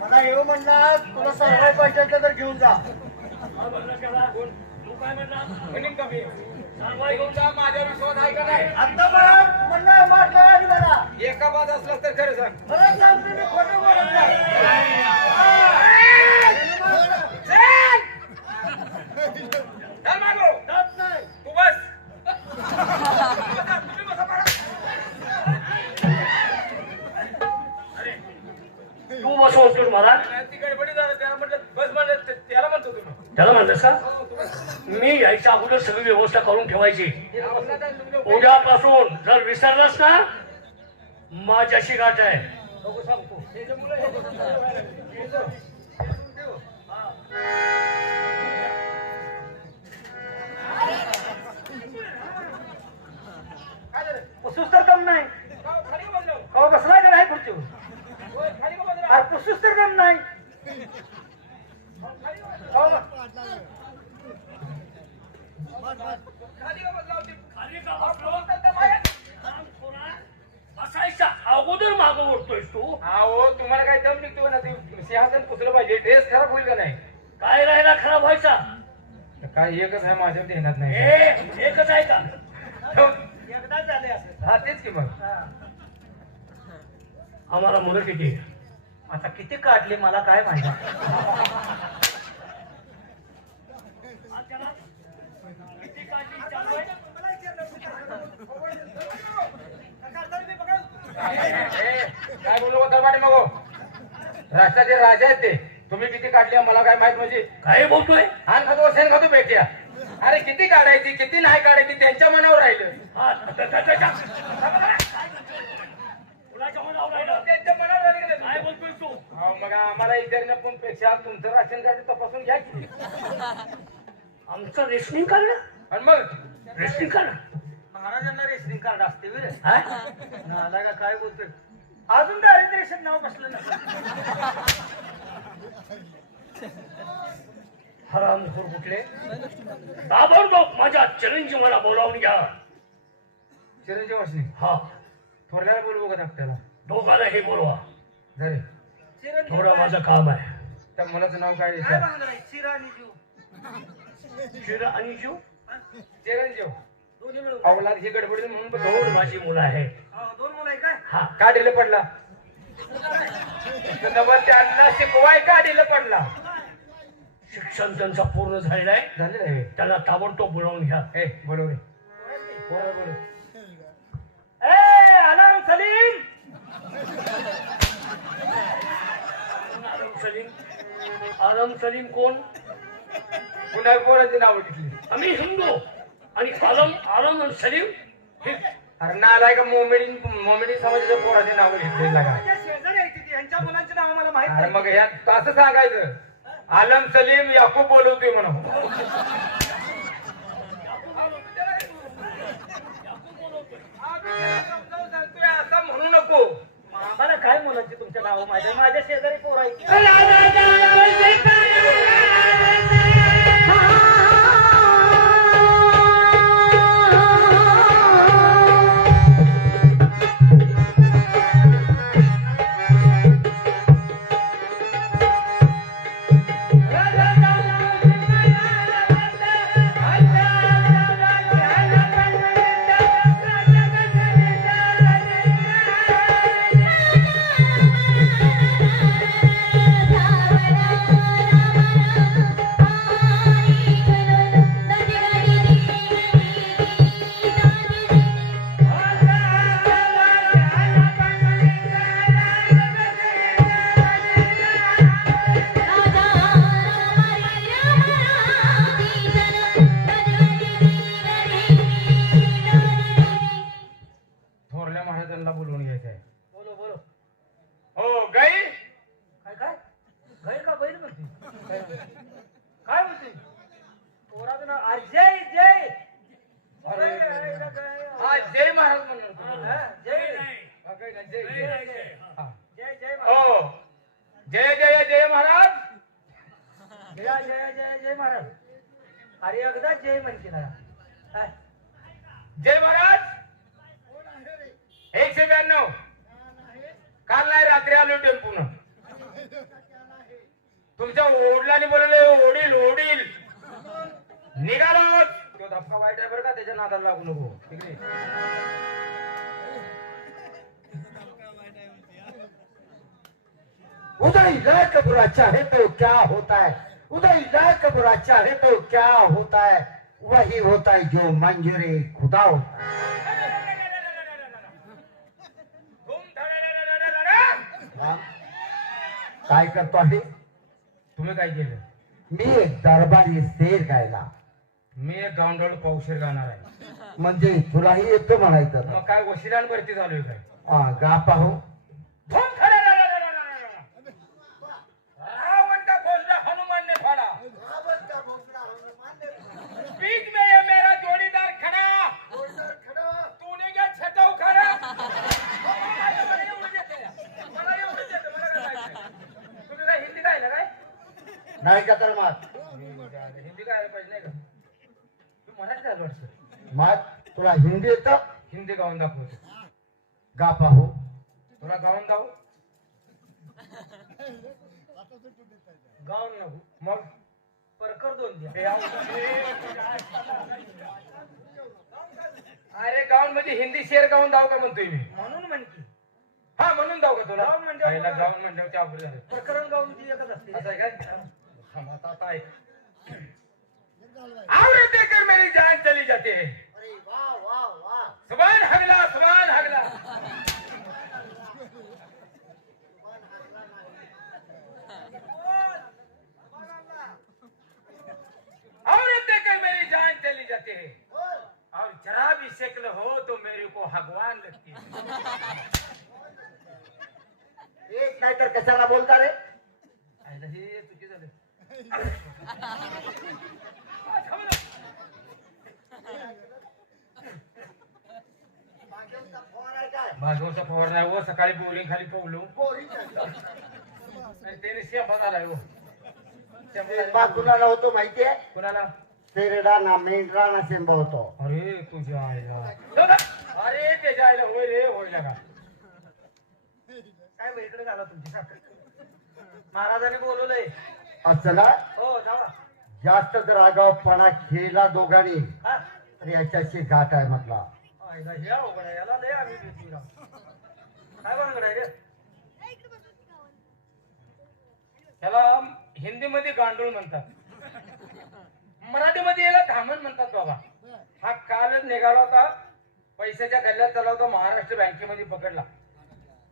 मला येऊ म्हणला तुला सरवाय पाहिजे तर घेऊन जा. हा म्हणलं त्याला तू काय म्हणला? म्हणून कमी. चालवाय घेऊन जा माझ्या विश्वास आहे का नाही? आता मला म्हणला मारलं आणि मला एका बाद असलं तर खरं सांग. खरंच सांगतो मी खोटं बोलत नाही. चल मागो? जात नाही तू बस. तुम्ही बसा मागं. तू मला. नाही, ती गडबडी त्याला म्हटलं बस म्हणलं ते- त्याला म्हणतो तुम्ही त्याला म्हणलं का? मी यायच्या अगोदर सगळी व्यवस्था करून ठेवायची. उद्यापासून जर विसरलास ना माझ्याशी गाठ आहे. दम नाही? अहो बसलाय का नाही खुर्चीवर? अरे पुसूस तर नाही? काम बसायच्या अगोदर मागं ओढतोयस तू अहो तुम्हाला काय दम निघतो ना? ते सिंहासन पुसलं पाहिजे. ड्रेस खराब होईल का नाही? काय राहिला खराब व्हायचा? काय एकच आहे माझ्या ध्यानात नाही. हे एकच आहे का? एकदा झाले असेल हा तेच की मग. हा. आम्हाला मुलं किती आता किती काढले मला काय माहिती. काय बोलू पाठी मग? राष्ट्राचे राजा आहेत ते. तुम्ही किती काढले मला काय माहीत म्हणजे. काय बोलतोय? हान खातो शेण खातो भेट्या अरे किती काढायची किती नाही काढायची त्यांच्या मनावर राहिलं. हा? त्यांच्या मनावर राहिलं? काय? बोलतोय तू? अहो, मग आम्हाला विचारण्या पण पेक्षा तुमचं राशन कार्ड तपासून घ्या की. आमचं रेशनिंग आणि मग? रेशनिंग महाराजांना रेशनिंग कार्ड असते वीर हा? नाला का काय बोलतोय? अजून रेशन नाव बसलं नाही हरामखोर कुठले ताबडतोब माझ्या चिरंजी मला बोलावून घ्या. चिरंजीव असणे हा. थोरल्याला बोलवू का धाकट्याला? दोघांनाही बोलवा. जरे. चिरंजीव थोडं माझं काम आहे. त्या मुलाचं नाव काय आहे? चिरा आणि जीव शिरा आणि जीव चिरंजीव मिळून अवलाद ही गडबडी म्हणून दोन दोन माझी मुलं आहेत. हा, दोन मुलं आहे काय? हा. का दिलं पडला. नवर त्यांना शिकवाय का दिलं पडला. शिक्षण त्यांचं पूर्ण झालेलं आहे. झालेलं आहे. त्यांना ताबडतोब बोलावून घ्या. ए बोलव रे बोला बोलव ए आलाम सलीम! आलम सलीम. आलम सलीम कोण? पुन्हा पोराची नावं घेतली? आम्ही हिंदू. आणि आलम आलम आणि सलीम हे अरे नालाय का मोमेडी मोमेडी समाजाच्या पोराची नावं घेतली लागा माझ्या शेजारी आहे तिथे. यांच्या मुलांची नाव मला माहीत अरे मग ह्या असं सांगायचं. आलम सलीम याकूब बोलवतोय म्हणून असं म्हणू नको मला काय मुलांची तुमच्या नाव आहे? माझ्या शेजारी पोर आहे का त्याच्या नादाला लागू नको उदय लायक बुरा चाहे तो क्या होता है? उदय लायक बुरा चाहे तो क्या होता है? वही होता है जो मंजूरी खुदा होता है। काय करतो आहे? तुम्ही काय केलं? मी एक दरबारी शेर गायला. मी एक गावंडळ पावशेर गाणार आहे म्हणजे तुलाही येतो म्हणायचं मग काय वशिलांवरती चालू आहे काय हा, गा पाहू धूम धडाडा. रावण का घोषणा हनुमान ने फाड़ा बीच में ये मेरा जोड़ीदार खड़ा तूने क्या छटा उखाड़ा मला एवढं देते. मला एवढं देते. मला काय माहिती? तुम्ही काय हिंदी गायला काय नाही का तर मग हिंदी गायला पाहिजे नाही का तू मराठी गायला वाटतं मग तुला हिंदी येतं? हिंदी गाऊन दाखवतो. गा पाहू. तुला गाऊन दाऊ गाऊन नको. मग? परकर दोन द्या. अरे गाऊन म्हणजे हिंदी शेर गाऊन दाव का म्हणतोय मी? म्हणून म्हणते हा म्हणून दाव का तुला? गाऊन म्हणजे गाऊन म्हणजे त्या प्रकरण गाऊन ती एकच असते. असं आहे थांब, आता आता ऐक. आवरे देकर मेरी जान चली जाती है। सुभान हगला सुभान हगला। औरत देकर मेरी जान चली जाती है। और जरा भी शक्ल हो तो मेरे को भगवान लगती है। एक नाही तर बोरिंग खाली पोवलो. आणि त्याने शेंबा झालाय हो. शेंबा बा झाला. कुणाला होतो माहितीये? कुणाला? शेरडा ना मेंढरा ना शेंबा होतो. अरे तुझ्या आईला. अरे त्याच्या आईला होय रे होय का काय बरं, इकडे घाला तुमची साखर. महाराजांनी बोलवलंय. असं ना? हो जावा. जास्त जर आगावपणा केला दोघांनी. हा. तर याच्याशी घाट आहे म्हटला. आईला हे अवघड आहे याला लय आम्ही भीती राव. काय बरोबर आहे रे? त्याला हिंदीमध्ये गांडूळ म्हणतात. मराठीमध्ये याला धामण म्हणतात बाबा. हा कालच निघाला होता पैशाच्या गल्ल्यात चालला होता महाराष्ट्र बँकेमध्ये पकडला.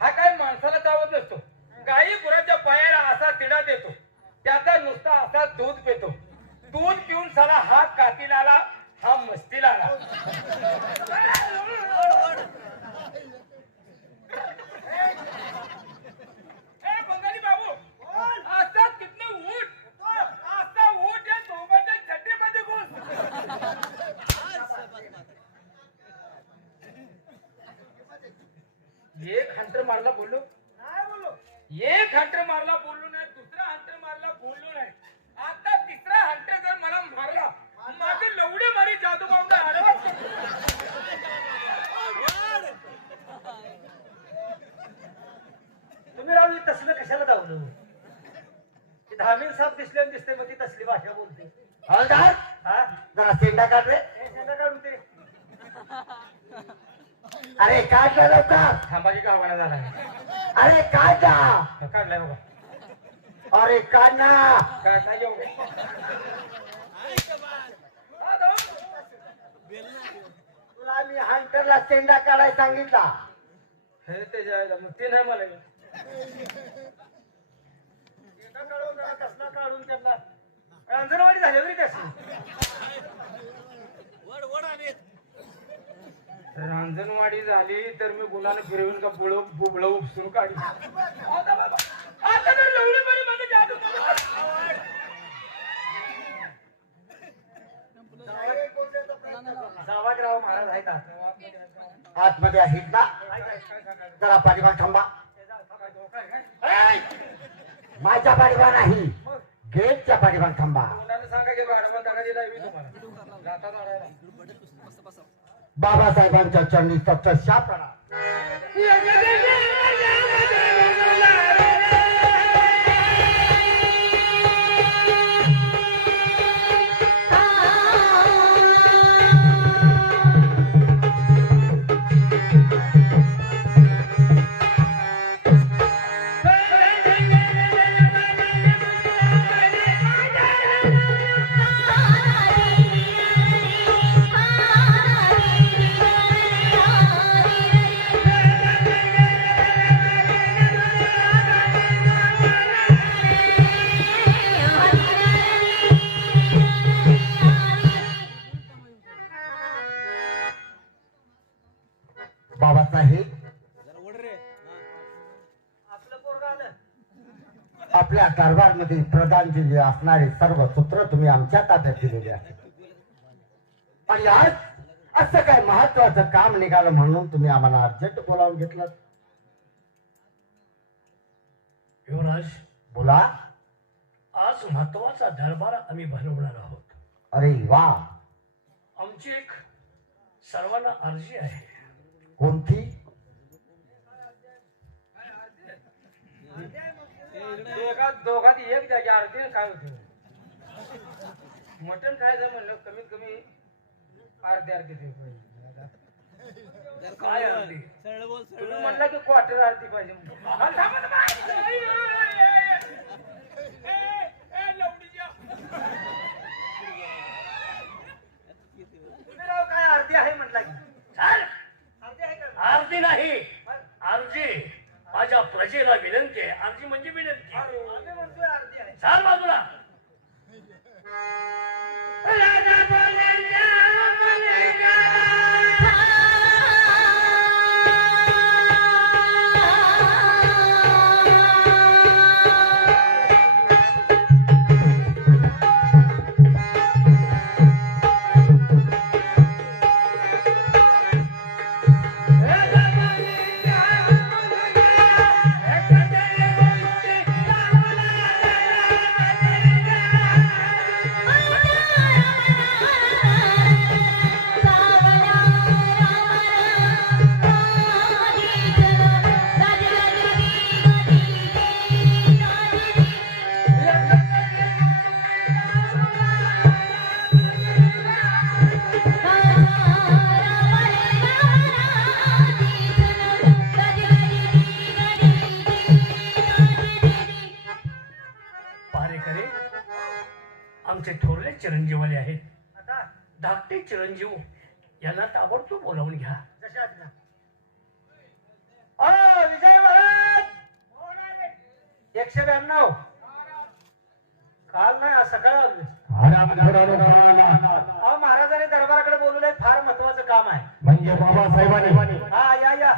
हा काय माणसाला चावत नसतो. गाई गुराच्या पायाला असा तिडा देतो. त्याचा नुसता असा दूध पितो. दूध पिऊन साला हा कातील आला हा मस्तीला आला ए, बंगाली बाबू आता कितने ऊट आता ऊट या दोघांच्या चड्डीमध्ये घुस एक हंटर मारला बोललो? काय बोललो. एक हंटर मारला बोललो नाही दुसरा हंटर मारला बोललो नाही. आता तिसरा हंटर जर मला मारला माझे लवडे मारी जादू बाबा तुम्ही राव हे तसलं कशाला धावलं ते धामील साप दिसले दिसते मग ती तसली भाषा बोलते. हलदार हा जरा शेंडा काढ रे. हे शेंगा काढून ते अरे ना लवकर थांबाची झाला. अरे ना काढलाय बघा. अरे ना काय काय येऊ तुला मी हंटरला शेंडा काढायला सांगितला. हे ते जायला मग ते नाही मला काढून त्यांना रांजणवाडी झाली बरी कशी रांजणवाडी झाली तर मी गुन्हाने फिरवून का बुळ बुबळ उपसून काढी आता बाबा आता तर लवडी मध्ये माझं जादू जावाजीराव महाराज आहेत आता. आतमध्ये आहेत ना. जरा पाठीमाग थांबा जा, थांबा, धोका आहे काय? माझ्या पाठीमाग नाही गेटच्या पाठीमाग थांबा सांगा की गाडवा टाका दिला मी मला लाथा झाडायला बाबासाहेबांच्या चरणी सप्तशा प्रणाम आपल्या कारभारमध्ये प्रधानजी जे असणारे सर्व सूत्र तुम्ही आमच्या ताब्यात दिलेले आहेत. आणि आज असं काय महत्वाचं काम निघालं म्हणून तुम्ही आम्हाला अर्जंट बोलावून घेतलं? युवराज बोला. आज महत्त्वाचा दरबार आम्ही भरवणार आहोत. अरे वा. आमची एक सर्वांना अर्जी आहे. कोणती? दोघात एक जागी अर्धी काय होते? मटण खायचं म्हणलं कमीत कमी अर्धे अर्धे ते पाहिजे. काय अर्जी तुम्ही म्हटलं की क्वार्टर आरती पाहिजे काय अर्धी आहे म्हटलं की? अर्धी आहे का? नाही. आरजी. माझ्या प्रजेला विनंती आहे. आरजी म्हणजे विनंती अर्धी चाल बाजूला. चिरंजीव यांना ताबडतोब बोलावून घ्या. जशा आज्ञा. अ, विजय महाराज! आले? एकशे ब्याण्णव. काल नाही आज सकाळ आलो. अहो महाराजांनी दरबाराकडे बोलवलंय फार महत्वाचं काम आहे. म्हणजे बाबासाहेबांनी. हा या या.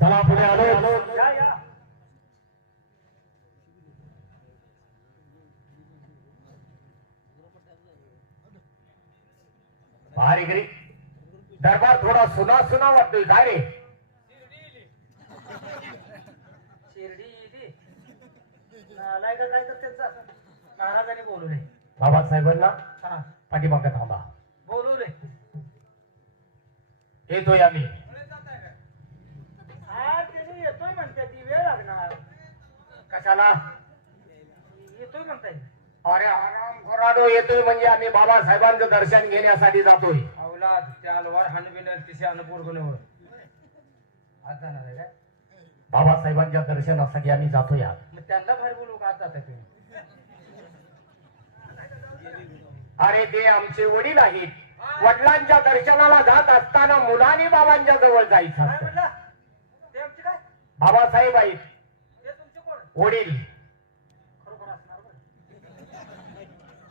चला पुढे आलो या या भारी दरबार थोडा सुना सुना वाटतोय काय रे? शिर्डी नालाय का काय तर त्यांचा? महाराजांनी बोलवलंय. बाबासाहेबांना? हा. पाठीमागे थांबा. बोलवलंय. येतोय आम्ही. हा त्यांनी येतोय म्हणते ती वेळ लागणार. कशाला? येतोय म्हणताय. अरे आराम कराडो येतोय म्हणजे आम्ही बाबासाहेबांचं दर्शन घेण्यासाठी जातोय. हनबिन आज जाणार आहे काय? बाबासाहेबांच्या दर्शनासाठी आम्ही जातोय आज. मग त्यांना बाहेर बोलू का आता तुम्ही? अरे ते आमचे वडील आहेत. वडिलांच्या दर्शनाला जात असताना मुलांनी बाबांच्या जवळ जायचं काय असतं. म्हटलं? ते आमचे काय? बाबासाहेब आहेत. ते तुमचे कोण? वडील. खरोखर असणार बरं.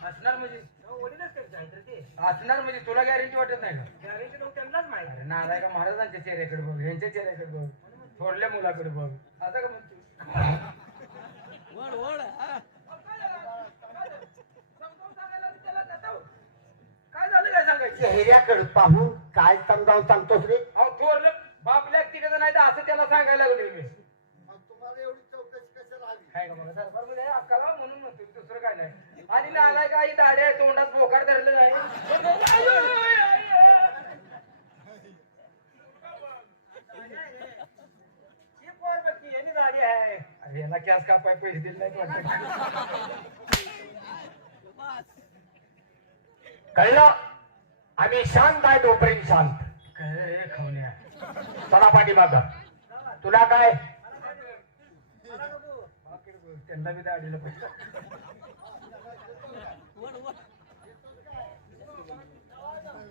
असणार म्हणजे हो, वडीलच त्यांचे आहेत रे ते असणार म्हणजे तुला गॅरंटी वाटत नाही का? गॅरेंटी लोक त्यांनाच माहिती. अरे नालाय का महाराजांच्या चेहऱ्याकडे बघ यांच्या चेहऱ्याकडे बघ थोरल्या मुलाकडे बघ. आता का म्हणतो काय झालं काय सांगायचं? चेहऱ्याकडे पाहून काय समजावून सांगतोस रे? अहो थोरलं बाप तिकडे नाही तर असं त्याला सांगायला लागलोय मी. तुम्हाला एवढी चौकशी कशाला हवी काय का मला? आहे, अक्काला म्हणून म्हणतो दुसरं काय नाही. आणि नाला काही आहे तोंडात बोकार धरलं नाही? अरे याला कॅस कापाय पैसे दिले वाटतं. कळलं? आम्ही शांत आहे तोपर्यंत शांत. काय खवण्या. चला पाठीमाग. तुला काय? त्यांना बी दाढीला पैसे.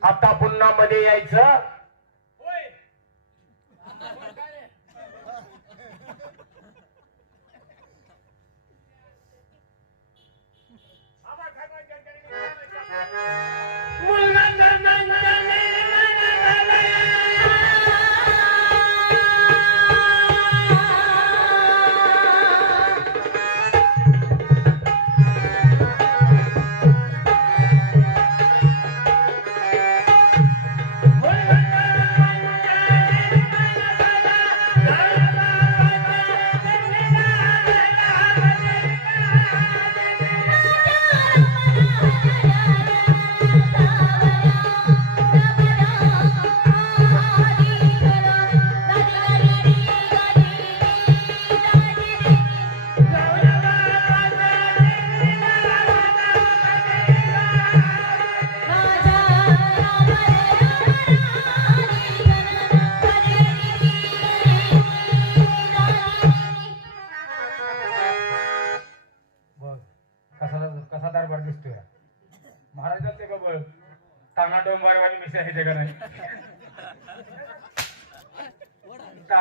आता पुन्हा मध्ये यायचं.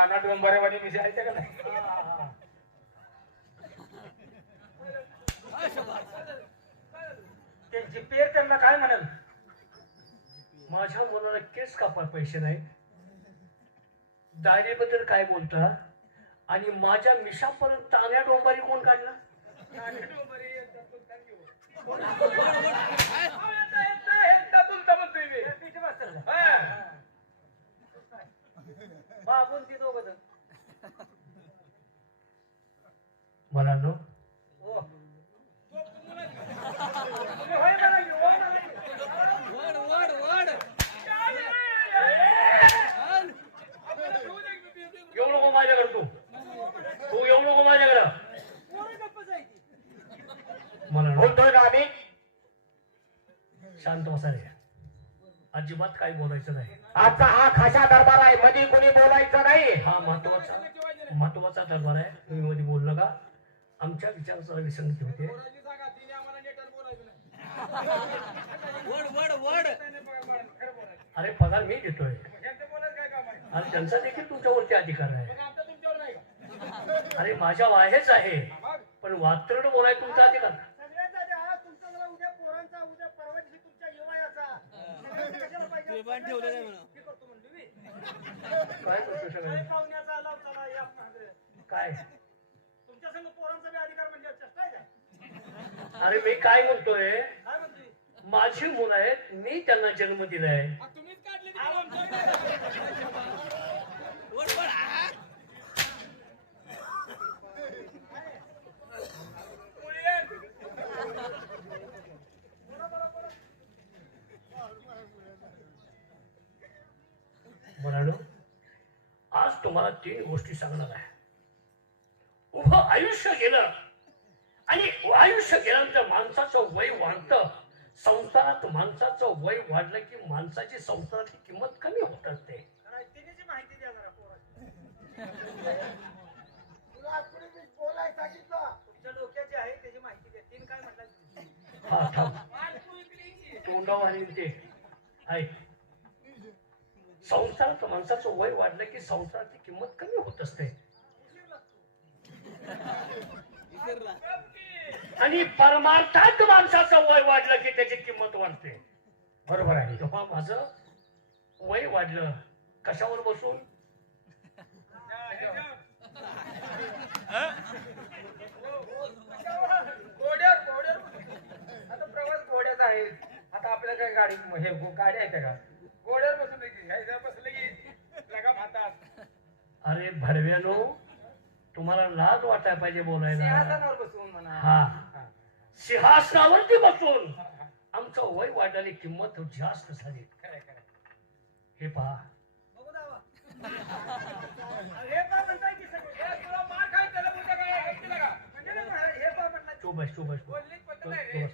ताना डोंबारेवाली मिशी आहे ते का नाही? त्यांची पेर त्यांना काय म्हणाल? माझ्या मुलाला केस कापाय पैसे नाही. दाढीबद्दल काय बोलता? आणि माझ्या मिशापर्यंत ताण्या डोंबारी कोण काढला? पीठ मास्तर का? बाबून ती दोघं जण. मला नो हो. की, की. येऊ नको माझ्याकडे तू. तू येऊ नको माझ्याकडं. मला बोलतोय ना आम्ही? शांत बसा रे. अजिबात काही बोलायचं नाही. आजचा हा खाशा दरबार आहे मध्ये कोणी बोलायचं नाही. हा महत्त्वाचा महत्त्वाचा दरबार आहे. तुम्ही मध्ये बोलू नका आमच्या विचाराचा विसंगती होते. अरे पगार मी देतोय. आणि त्यांचा देखील तुमच्यावरती अधिकार आहे. अरे माझ्या वाहेच आहे. पण वात्रट बोलाय तुमचा अधिकार सगळ्यांचा आधी हा तुमचा जरा उद्या पोरांचा उद्या परवा दिवशी तुमच्या येवायाचा करतो म्हणलो मी. काय करतो पाहुण्याचा चला या. काय? तुमच्या संग पोरांचा बी अधिकार म्हणजे चेष्टा आहे काय अरे मी काय म्हणतोय? काय म्हणतोय? माझी मुलं आहेत मी त्यांना जन्म दिलाय. म्हणालो आज तुम्हाला तीन गोष्टी सांगणार आहे. उभं आयुष्य गेलं आणि आयुष्य गेल्यानंतर माणसाचं वय वाढतं. संसारात माणसाचं वय वाढलं की माणसाची संसाराची किंमत कमी होत असते. माहिती द्या तुमच्या डोक्याची आहे त्याची माहिती द्या. तीन काय? हा थांब. तोंडावर ते. ऐक. संसारात माणसाचं वय वाढलं की संसाराची किंमत कमी होत असते. आणि परमार्थात माणसाचं वय वाढलं की त्याची किंमत वाढते. बरोबर आहे. तेव्हा माझं वय वाढलं. कशावर बसून? आता प्रवास घोड्याचा आहे. आता आपल्या काय गाडी हे गाडी आहे का घोड्यावर बसून की ह्याच्यावर बसलं की लगाम हातात अरे भरव्यानो तुम्हाला लाज वाटायला पाहिजे बोलायला सिंहासनावर बसून म्हणा हा. सिंहासनावरती बसून आमचं वय वाढल्याने किंमत जास्त झाली. हे पहा बघू दावा. हे पहा म्हणताय की सगळे. ए, तुला मार खायला त्याला बोलता काय? ऐकलं का? म्हणजे ना, हे पहा म्हणताय. चुप बस चुप बस बोललीच पद्धत चुप नाही रे. बस